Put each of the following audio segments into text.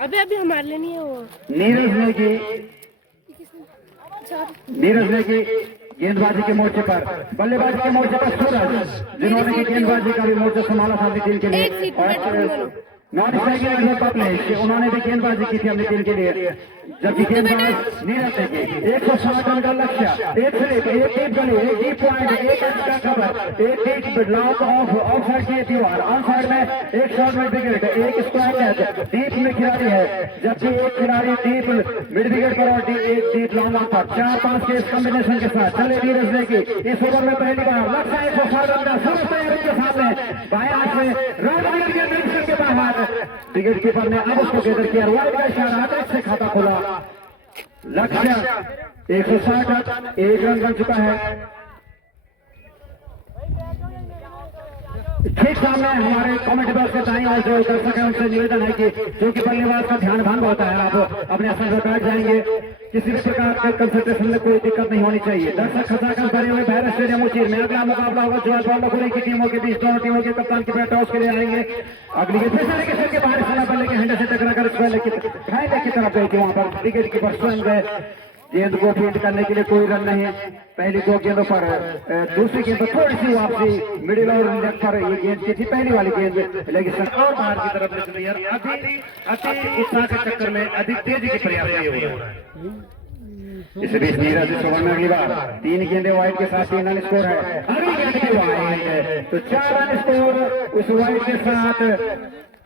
अभी अभी हमारे लिए नहीं है वो। नीरज ने की गेंदबाजी के मोर्चे पर, बल्लेबाजी के मोर्चे पर सूरज, जिन्होंने की गेंदबाजी का भी मोर्चा संभाला था अपनी टीम के लिए। नॉट स्ट्राइकिंग उन्होंने भी गेंदबाजी की थी अपनी टीम के लिए, जबकि गेंदबाज नीरज ने की 160 रन का लक्ष्य, एक स्लिप, एक डीप गली, एक डीप पॉइंट, एक एक्स्ट्रा कवर, एक डीप लॉक ऑफ साइड की दीवार, ऑन साइड में एक शॉट में विकेट, एक स्क्वायर कैच, डीप में खिलाड़ी है, जबकि एक खिलाड़ी डीप मिड विकेट पर और एक डीप लॉन्ग ऑन पर, 4-5 के इस कॉम्बिनेशन के साथ चले नीरज ने की इस ओवर में पहली बार लक्ष्य 160 रन का सूरज के सामने बाएं हाथ में रन के बाहर विकेट कीपर ने अब उसको गेंद किया, वाइड का इशारा आदेश से खाता खोला। लक्ष्य 160 एक रन बन चुका है। ठीक सामने हमारे कमेंट बॉक्स के दाईं ओर जो दर्शक है उनसे निवेदन है कि जो कि बल्लेबाज का ध्यान भंग होता है, आप अपने आसन पर बैठ जाएंगे। किसी भी प्रकार के कंसंट्रेशन में कोई दिक्कत नहीं होनी चाहिए। दर्शक खचाखच भरे हुए भैरव स्टेडियम उचीर में अगला मुकाबला होगा जो बालोपुरी की टीमों के बीच। दोनों टीमों के कप्तान के बैट टॉस के लिए आएंगे। अगली के बाहर सलाह बल्ले के हैंडल से टकरा कर पहले की तरफ गई थी, वहां पर विकेट कीपर स्वयं गए गेंद को फील्ड करने के लिए। कोई रन नहीं। पहली 2 गेंदों पर दूसरी गेंद पर थोड़ी सी वापसी मिडिल और लेग पर ये गेंद की थी पहली वाली गेंद, लेकिन और बाहर की तरफ निकली। अति उत्साह के चक्कर में अधिक तेजी के प्रयास ये हो रहा है। इस बीच नीरज सुवर्ण अगली बार 3 गेंदे वाइड के साथ 3 रन स्कोर है। अगली गेंद की वाइड तो 4 रन स्कोर उस वाइड के साथ,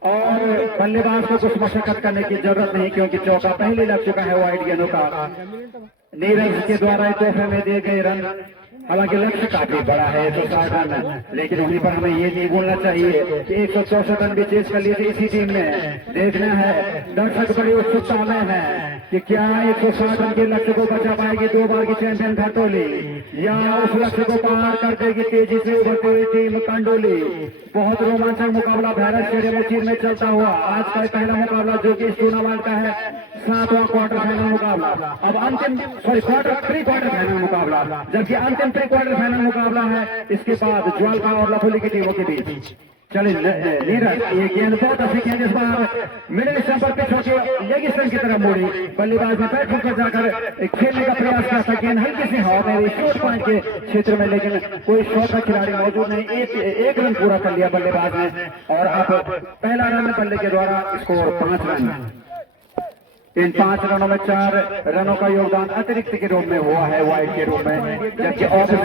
और बल्लेबाज को कुछ मशक्कत करने की जरूरत नहीं क्योंकि चौका पहले लग चुका है वाइड गेंदों का। नीरज के द्वारा तोहफे में दिए गए रन, हालांकि लक्ष्य काफी बड़ा है 160 रन, लेकिन वहीं पर हमें ये नहीं भूलना चाहिए कि 164 रन भी चेज कर लिए थे इसी टीम ने। देखना है, दर्शक बड़ी उत्सुकता में है कि क्या 160 रन के लक्ष्य को बचा पाएगी 2 बार की चैंपियन खरतौली, या उस लक्ष्य को पार कर देगी तेजी से उभरती हुई टीम कंडोली। बहुत रोमांचक मुकाबला भैरव स्टेडियम उचीर में चलता हुआ आज का पहला मुकाबला जो कि इस टूर्नामेंट का है 7वां क्वार्टर फाइनल मुकाबला। अब अंतिम प्री क्वार्टर फाइनल मुकाबला, जबकि अंतिम प्री क्वार्टर फाइनल मुकाबला है इसके बाद ज्वालका और लखोली की टीमों के बीच। चले नीरज, ये गेंद बहुत अच्छी गेंद इस बार मिडिल स्टंप पर पिच होकर लेग स्टंप की तरफ मोड़ी। बल्लेबाज ने पैर ठोकर जाकर खेलने का प्रयास किया था। गेंद हल्की सी हवा में शॉर्ट पॉइंट के क्षेत्र में, लेकिन कोई शॉट का खिलाड़ी मौजूद नहीं। एक रन पूरा कर लिया बल्लेबाज ने, और अब पहला रन बल्ले के द्वारा स्कोर 5 रन। इन 5 रनों में 4 रनों का योगदान अतिरिक्त के रूप में हुआ है वाइड के रूप में, जबकि और के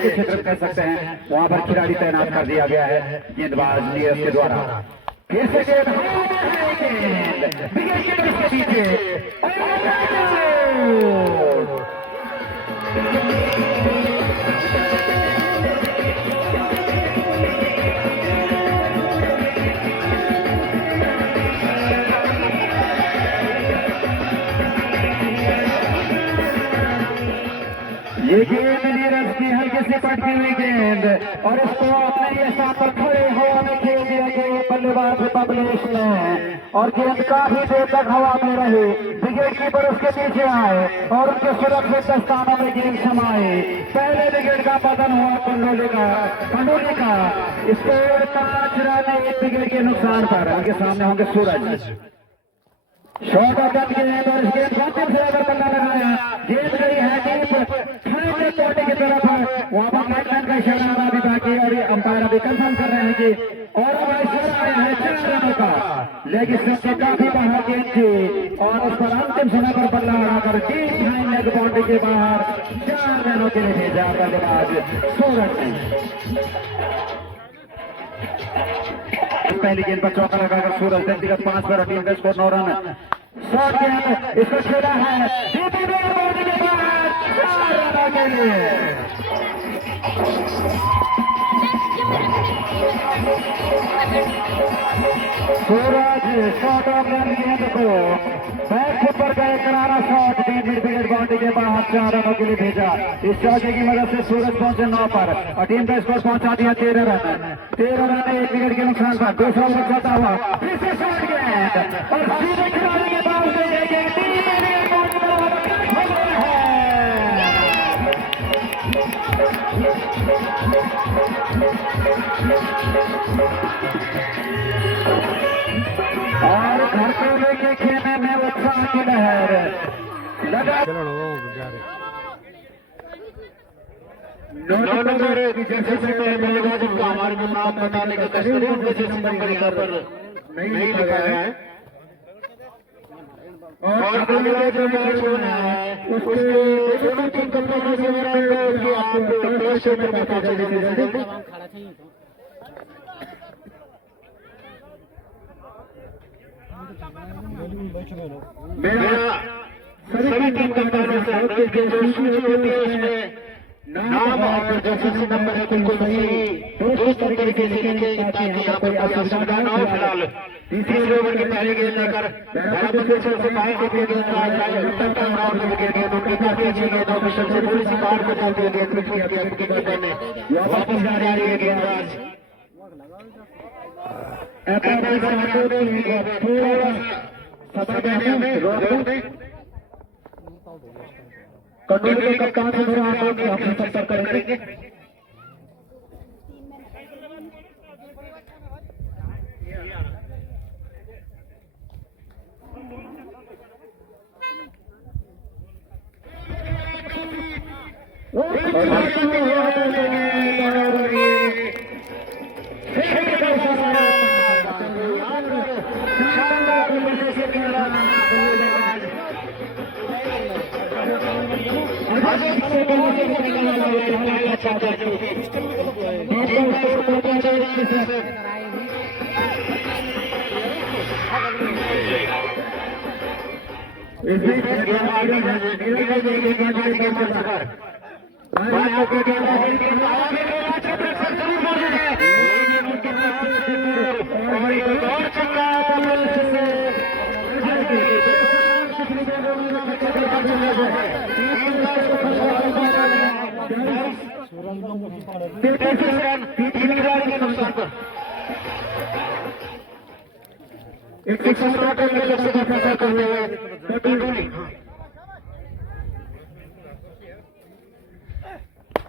क्षेत्र में कह सकते हैं वहां पर खिलाड़ी तैनात कर दिया गया है गेंदबाज नीरज के द्वारा। फिर से गेंद के पीछे ये गेंद नीरज की हल्के से पटकी हुई गेंद, और इसको अपने ये स्थान पर खड़े हवा में खेल दिया गया बल्लेबाज बबलेश ने, और गेंद काफी देर तक हवा में रही। विकेट कीपर उसके पीछे आए और उनके सुरक्षित स्थानों में गेंद समाई। पहले विकेट का पतन हुआ कंडोली का स्कोर 5 रन 1 विकेट के नुकसान पर। उनके सामने होंगे सूरज। शॉट ऑफ द गेंद, और इस गेंद को से अगर बल्ला लगाया, गेंद गई है डीप कोटे की तरफ। वहां पर लाइन का इशारा आ रहा बाकी, और ये अंपायर अभी कंफर्म कर रहे हैं कि और इशारा आया है 4 रनों का, लेकिन सबसे काफी बाहर गेंद थी और उस पर अंतिम समय पर बल्ला लगाकर डीप लाइन लेग बाउंड्री के बाहर 4 रनों के लिए भेजा बल्लेबाज सूरज ने। पहली गेंद पर चौका लगाकर सूरज व्यक्तिगत 5 पर, टीम का स्कोर 9 रन। शॉट गेंद इसको खेला है के बाद 4 रनों के लिए। सूरज शॉट ऑफ गेंद को बैक फुट पर गए करारा shot, deep mid wicket boundary के बाहर 4 रनों के लिए भेजा। इस चौके की मदद से सूरज पहुंचे 9 पर और टीम का स्कोर पहुंचा दिया 13 रन। 13 रन 1 विकेट के नुकसान पर। दूसरा ओवर चलता हुआ फिर से शॉट गेंद, और सीधे खिलाड़ी के पास है। के खेमे में उत्साह की लहर लगा। नंबर जैसे मिलेगा जिनको हमारे नाम बताने का कष्ट करें उनके जैसे नंबर यहाँ पर नहीं लिखा है। और अगला जो मैच होना है उसके दोनों टीम कप्तानों से मेरा कि आप टेस्ट में बता चले जल्दी। मेरा सभी टीम कप्तानों से जो सूची होती है उसमें नाम और जैसे नंबर है बिल्कुल सही दुरुस्त तरीके से लिखें ताकि यहाँ कोई असुविधा न हो। फिलहाल तीसरे ओवर की पहली गेंद लेकर से बाहर की गेंद गेंदों मिशन से थोड़ी सी बाहर को जाती है गेंद की गेंद में वापस जा रही है गेंदबाज। कंट्रोल के कप्तान से थोड़ा आप संपर्क करेंगे।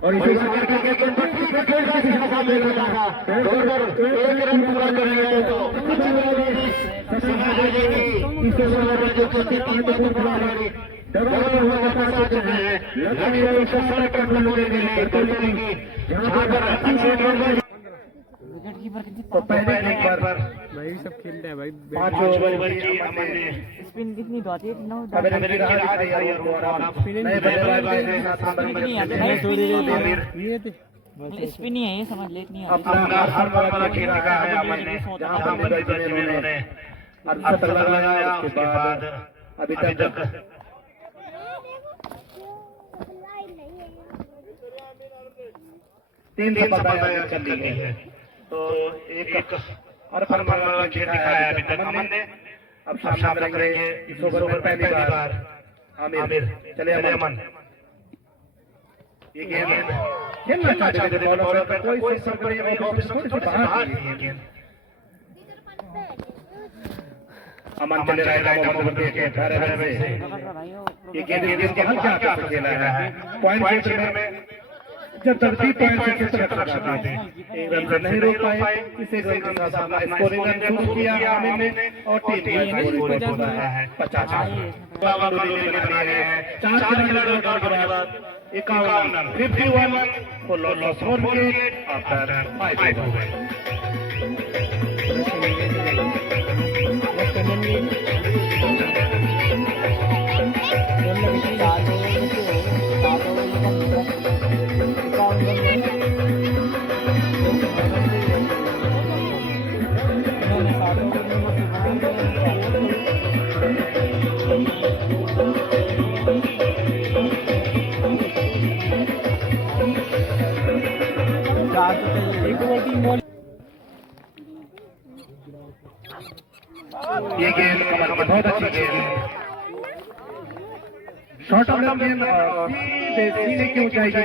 और इसी बात करके रन पूरा करेंगे तो तो पहले एक बार भाई सब खेलते हैं भाई। 5 ओवर की अमन ने स्पिन कितनी होती है? मेरी राह दिखाई है और आप नए बल्लेबाज के साथ स्पिन ही है ये, समझ ले इतनी अपना हर वाला खेल दिखाया है अमन ने, जहां पर उन्होंने 78 रन लगाया। उसके बाद अभी तक तीन सफलताएं कर ली गई है। तो एक और खेल दिखाया है अभी तक अमन ने। अब सामने रख रहे हैं इस ओवर में पहली बार आमिर। चले अमन, ये गेंद खेलना चाहते थे बॉलर पर, कोई सरकारी ऑफिस थोड़ी सी बाहर थी ये गेंद। अमन चले रहेगा मोहम्मद के धारे में ये गेंद के हल्का हाथ से खेला है पॉइंट क्षेत्र में। जब धरती पॉइंट क्षेत्र में जाती थी एक रन से नहीं रोक पाए। इसे रन के साथ अपना स्कोरिंग रन शुरू किया आमिर ने और टीम का स्कोर होता है 50। 4 किलोमीटर दौड़ के बाद 51 51 for loss 4 wicket after 5 overs. ये गेंद बहुत अच्छी गेंद, शॉर्ट ऑफ गेंद सीने की ऊंचाई की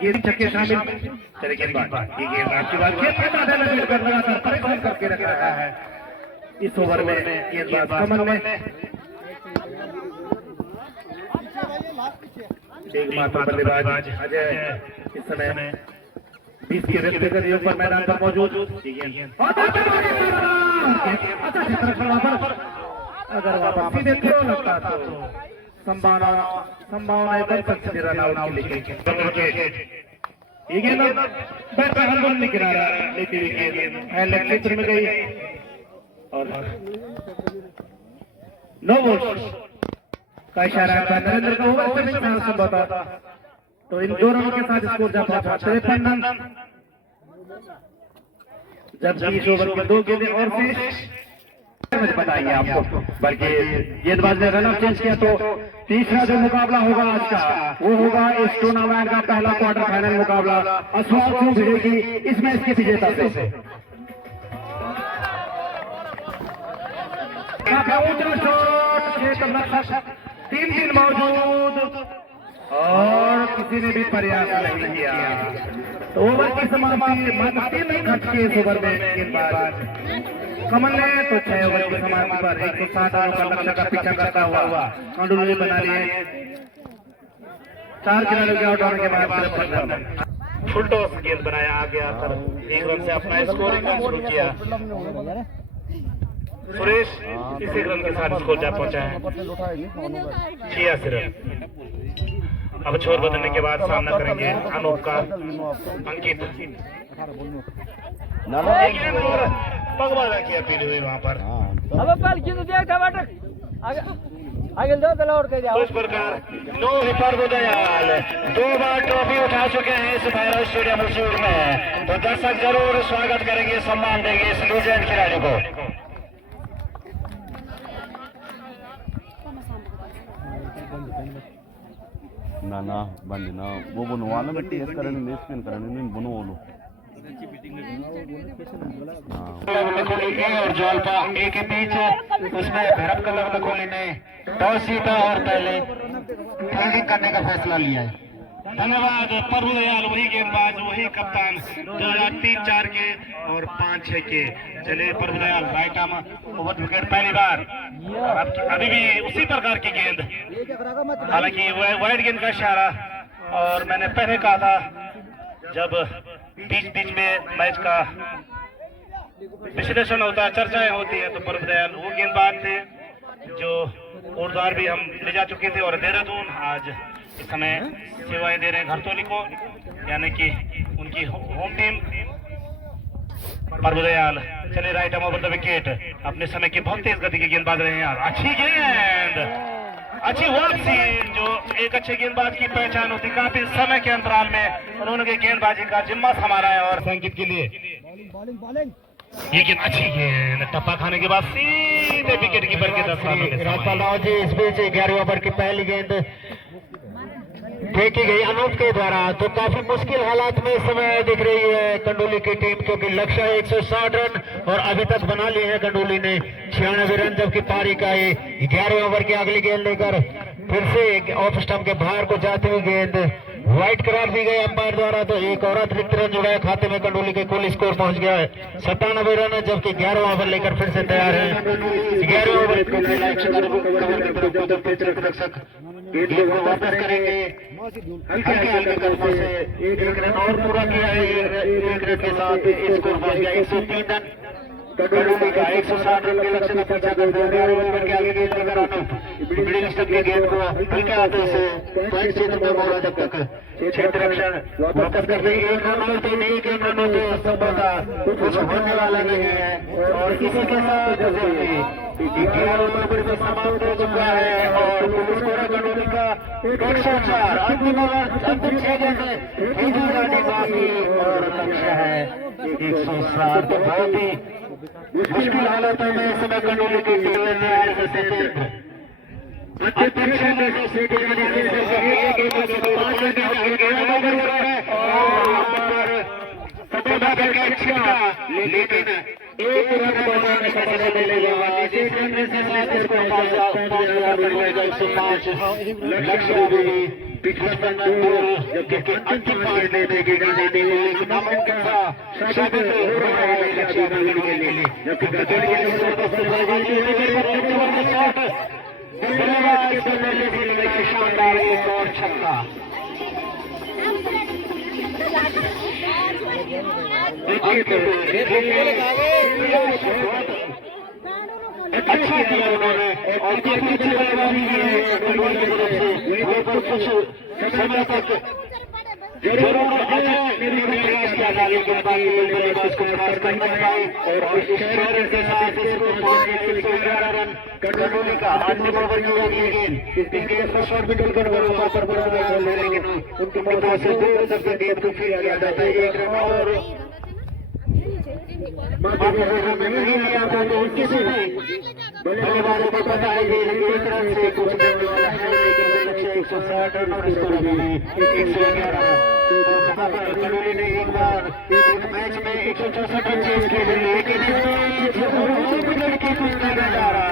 गेंद छक्के शामिल। चले गेंदबाज, ये गेंद आपकी बात कर लगातार परेशान करके रख रहा है इस ओवर में गेंदबाज कमल ने। एक मात्र बल्लेबाज अजय इस समय 20 के रेस लेकर ऊपर मैदान पर मौजूद। अगर वापस सीधे थ्रो लगता तो संभावना बन सकती रन आउट के लिए। ये गेंद बैट पर हलबल ने किनारा लेती हुई गेंद लेग क्षेत्र में गई और नो बॉल का इशारा है नरेंद्र का ओवर से नहीं संभव था, तो इन दो रनों के साथ स्कोर जा पहुंचा 53 रन। जब 20 ओवर में 2 गेंदें और शेष मुझे बताइए आपको, बल्कि गेंदबाज ने रन चेंज किया तो तीसरा जो मुकाबला होगा आज का वो होगा इस टूर्नामेंट का पहला क्वार्टर फाइनल मुकाबला असवाल से भिड़ेगी इस मैच के विजेता से। ऊंचा शॉट क्षेत्र रक्षक 3 मौजूद और किसी ने भी प्रयास नहीं किया, तो ओवर की समाप्ति मात्र 3 खर्च के इस ओवर में गेंदबाज कमल ने तो 6 ओवर की समाप्ति पर 160 रनों का लक्ष्य का पीछा करता हुआ कंडोली बना लिए। 4 खिलाड़ियों के आउट होने के बाद 53 रन फुल टॉस गेंद बनाया आगे आकर 1 रन से अपना स्कोरिंग रन शुरू किया। सुरेश इस 1 रन के साथ स्कोर जा पहुंचा है 86 रन। अब छोर बदलने के बाद सामना करेंगे अनूप का अंकित। पगवादा किया पीली हुई वहां पर उस प्रकार नो पर दयाल 2 बार ट्रॉफी उठा चुके हैं इस भैरव स्टेडियम मैसूर में, तो दर्शक जरूर स्वागत करेंगे, सम्मान देंगे इस लीजेंड खिलाड़ी को। ना बंद वो बनवाना में टेस्ट करने में स्पिन करने में बनवालो और जॉल्पा एक के बीच उसमें भैरव कलर कोहली ने टॉस जीता और पहले फील्डिंग करने का फैसला लिया है। धन्यवाद प्रभु दयाल, वही गेंदबाज वही कप्तान 2003-4 के और 5-6 के। चले Prabhu Dayal right arm over wicket पहली बार, अभी भी उसी प्रकार की गेंद, हालांकि वाइड गेंद का इशारा। और मैंने पहले कहा था जब बीच में मैच का विश्लेषण होता है, चर्चाएं होती है, तो प्रभु दयाल वो गेंदबाज थे जो उर्दार भी हम ले जा चुके थे और देहरादून आज इस समय सेवाएं दे रहे हैं घरतौली को, यानी कि उनकी होम टीम। प्रभु दयाल चले right arm over the wicket, अपने समय के बहुत तेज गति की गेंदबाज रहे हैं यार। अच्छी गेंद, अच्छी वापसी, जो एक अच्छे गेंदबाज की पहचान होती। काफी समय के अंतराल में उन्होंने गेंदबाजी का जिम्मा संभाला है और संकेत के लिए ये गेंद अच्छी गेंद, टप्पा खाने के बाद सीधे विकेट कीपर के 10 रनों में राजपाल राव जी। इस बीच 11वें ओवर की पहली गेंद फेंकी गई अनूप के द्वारा, तो काफी मुश्किल हालात में इस समय दिख रही है कंडोली की टीम, क्योंकि लक्ष्य है 160 रन और अभी तक बना लिए हैं कंडोली ने 96 रन, जबकि पारी का 11वें ओवर की अगली गेंद लेकर फिर से ऑफ स्टंप के बाहर को जाते हुए गेंद वाइड करार दी गई अंपायर द्वारा, तो एक और अतिरिक्त रन जुड़ा है खाते में। कंडोली के कुल स्कोर पहुंच गया है 97 रन, जबकि 11वां ओवर लेकर फिर से तैयार है। 11वें ओवर वापस करेंगे हल्के कदमों से, एक रन और पूरा किया है, एक रन के साथ स्कोर पहुंच गया 103 रन। कंडोली का 160 रन के लक्ष्य का पीछा करते हुए 11वें ओवर के आगे गेंद लेकर मिडिल स्टंप के गेंद को हल्के हाथों से पॉइंट क्षेत्र में मोड़ा, जब तक क्षेत्र रक्षण वापस कर रही है। 1 रन होते नहीं, 1 रन होते संभवतः कुछ होने वाला नहीं है। और इसी के साथ 11 ओवर में समाप्त हो चुका है और स्कोर कंडोली का 104। अंतिम 6 गेंदें भेजी जाने बाकी और लक्ष्य है 160। तो बहुत ही मुश्किल हालातों में इस समय कंडोली की टीम ने लेकिन एक रन बनाने का समय मिलेगा, 1 रन में से 105 लक्ष्य भी पिछले जबकि अंतिम पार ले देगी लेकिन नामुमकिन सा साबित हो रहा है लक्ष्य के लिए, जबकि शानदार एक और छक्का। अच्छा किया उन्होंने और काफी अच्छी बल्लेबाजी की है बल्लेबाज की तरफ से। यहाँ पर कुछ समय तक जरूर मेरी बल्लेबाज की आजादी के बाद बल्लेबाज को खास नहीं कर पाए और इस शहर के साथ इसको 111 रन करने का अंतिम ओवर की होगी। लेकिन इसके फर्स्ट शॉट भी डलकर बराबर पर बराबर ले लेकिन उनके मौका से 2 रन तक गेंद को फिर किया जाता है। 1 रन और नहीं लिया तो किसी भी बल्लेबाजों को पता है कि 1 रन से कुछ करने वाला है, लेकिन 160 रन और स्कोर भी 111 कनौली ने एक बार एक मैच में 164 रन चेज किए थे, लेकिन लड़की को नजारा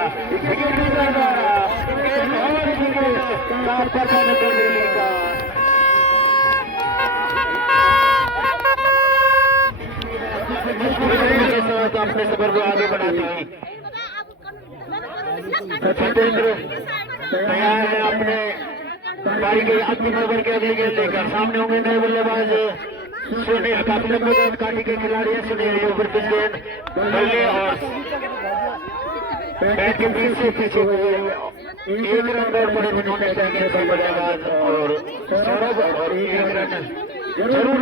और पता नहीं का अपने सफर को आगे बढ़ाते हैं। सत्येंद्र तैयार है अपने पारी के अंतिम ओवर के अगले गेंद लेकर। सामने होंगे नए बल्लेबाज सुनील, काफी लंबे गेंद काटी के खिलाड़ी है सुनील। ऊपर पिच गेंद बल्ले और बैट के बीच से पीछे हुए 1 रन दौड़ पड़े उन्होंने बल्लेबाज और सौरभ और 1 रन जरूर